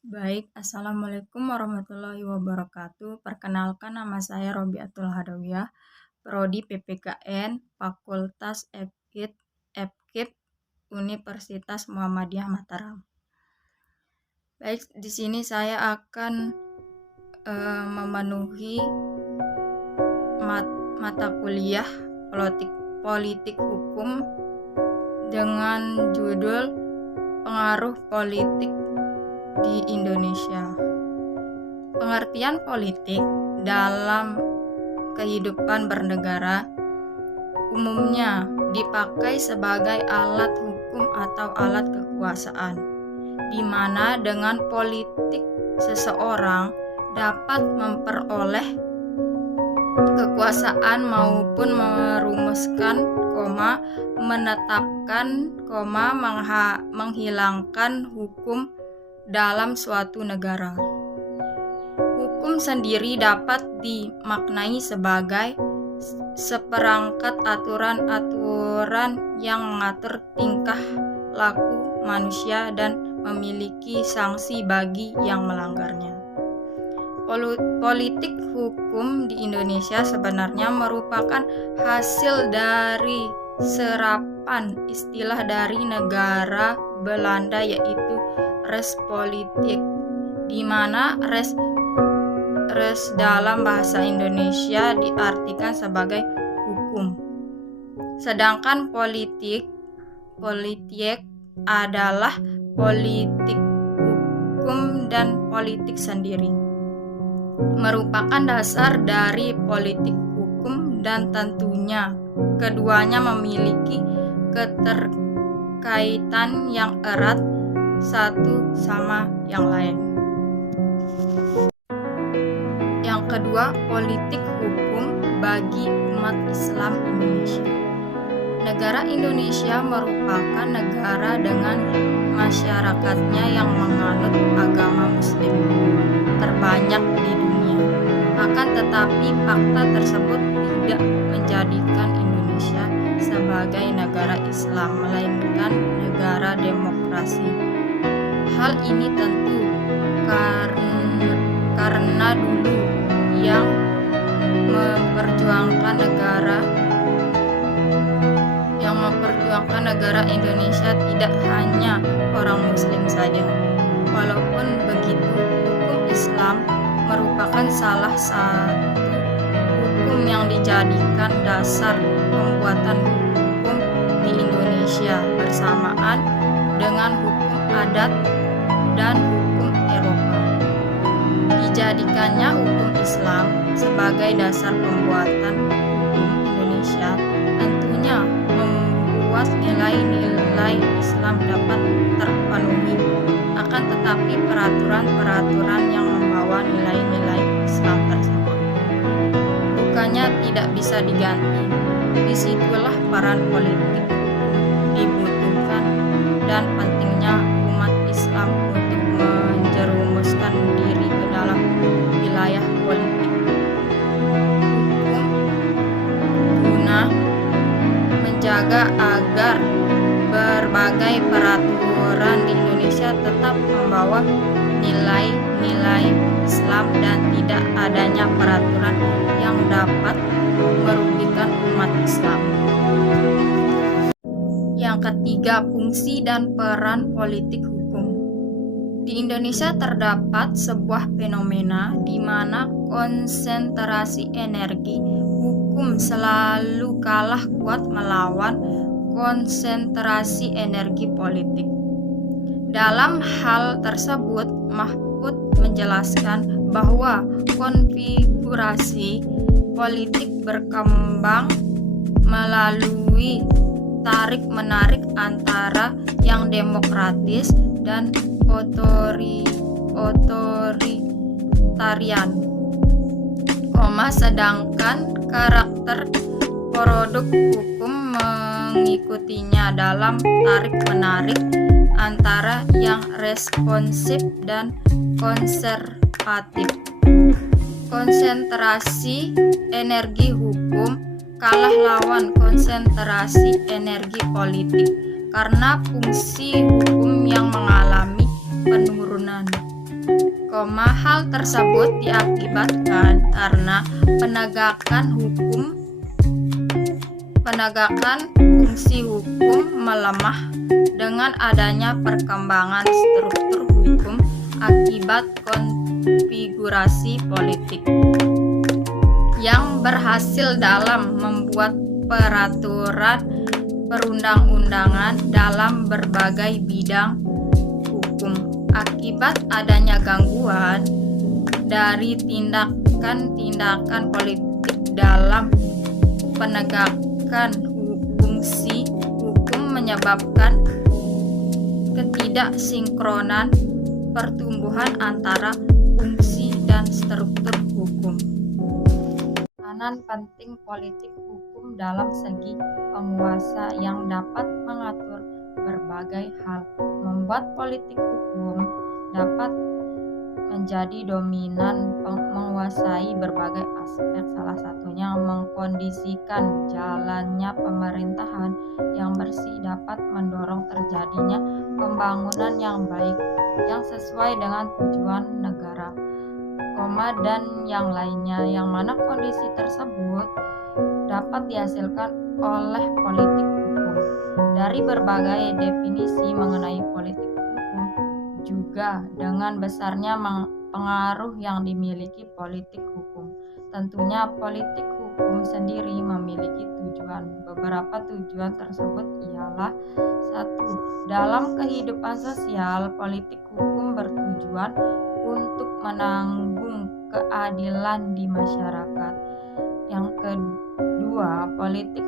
Baik, Assalamualaikum warahmatullahi wabarakatuh. Perkenalkan, nama saya Robiatul Hadawiyah, Prodi PPKN, Fakultas FKIP Universitas Muhammadiyah Mataram. Baik, di sini saya akan memenuhi mata kuliah politik hukum dengan judul Pengaruh Politik di Indonesia. Pengertian politik dalam kehidupan bernegara umumnya dipakai sebagai alat hukum atau alat kekuasaan, di mana dengan politik seseorang dapat memperoleh kekuasaan maupun merumuskan, menetapkan, menghilangkan hukum dalam suatu negara. Hukum sendiri dapat dimaknai sebagai seperangkat aturan-aturan yang mengatur tingkah laku manusia dan memiliki sanksi bagi yang melanggarnya. Politik hukum di Indonesia sebenarnya merupakan hasil dari serapan istilah dari negara Belanda, yaitu res politik, di mana res dalam bahasa Indonesia diartikan sebagai hukum. Sedangkan politik adalah politik hukum dan politik sendiri, merupakan dasar dari politik hukum, dan tentunya keduanya memiliki keterkaitan yang erat satu sama yang lain. Yang kedua, politik hukum bagi umat Islam Indonesia. Negara Indonesia merupakan negara dengan masyarakatnya yang menganut agama Muslim terbanyak di dunia. Akan tetapi fakta tersebut tidak menjadikan Indonesia sebagai negara Islam, melainkan negara demokrasi. Hal ini tentu karena dulu yang memperjuangkan negara Indonesia tidak hanya orang Muslim saja. Walaupun begitu, hukum Islam merupakan salah satu hukum yang dijadikan dasar pembuatan hukum di Indonesia bersamaan dengan hukum adat dan hukum Eropa. Dijadikannya hukum Islam sebagai dasar pembuatan hukum Indonesia tentunya membuat nilai-nilai Islam dapat terpenuhi. Akan tetapi peraturan-peraturan yang membawa nilai-nilai Islam tersebut bukannya tidak bisa diganti. Disitulah peran politik dibutuhkan dan pentingnya umat Islam untuk menjerumuskan diri ke dalam wilayah politik hukum guna menjaga agar berbagai peraturan di Indonesia tetap membawa nilai-nilai Islam dan tidak adanya peraturan yang dapat merugikan umat Islam. Yang ketiga, fungsi dan peran politik hukum. Di Indonesia terdapat sebuah fenomena di mana konsentrasi energi hukum selalu kalah kuat melawan konsentrasi energi politik. Dalam hal tersebut, Mahfud menjelaskan bahwa konfigurasi politik berkembang melalui tarik-menarik antara yang demokratis dan otoritarian, sedangkan karakter produk hukum mengikutinya dalam tarik-menarik antara yang responsif dan konservatif. Konsentrasi energi hukum kalah lawan konsentrasi energi politik karena fungsi hukum yang mengalami penurunan. Hal tersebut diakibatkan karena penegakan fungsi hukum melemah dengan adanya perkembangan struktur hukum akibat konfigurasi politik yang berhasil dalam membuat peraturan perundang-undangan dalam berbagai bidang hukum. Akibat adanya gangguan dari tindakan-tindakan politik dalam penegakan fungsi hukum menyebabkan ketidaksinkronan pertumbuhan antara fungsi dan struktur hukum. Peranan penting politik hukum dalam segi penguasa yang dapat mengatur berbagai hal, membuat politik hukum dapat menjadi dominan menguasai berbagai aspek, salah satunya mengkondisikan jalannya pemerintahan yang bersih dapat mendorong terjadinya pembangunan yang baik yang sesuai dengan tujuan negara, dan yang lainnya, yang mana kondisi tersebut dapat dihasilkan oleh politik hukum. Dari berbagai definisi mengenai politik hukum, juga dengan besarnya pengaruh yang dimiliki politik hukum. Tentunya politik hukum sendiri memiliki tujuan. Beberapa tujuan tersebut ialah: 1. Dalam kehidupan sosial, politik hukum bertujuan untuk menanggung keadilan di masyarakat. Yang kedua, politik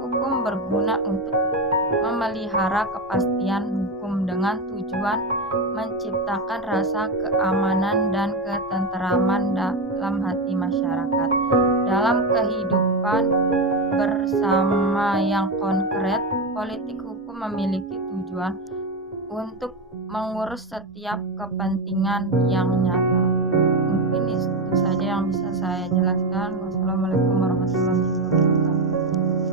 hukum berguna untuk memelihara kepastian hukum dengan tujuan menciptakan rasa keamanan dan ketenteraman dalam hati masyarakat. Dalam kehidupan bersama yang konkret, politik hukum memiliki tujuan untuk mengurus setiap kepentingan yang nyata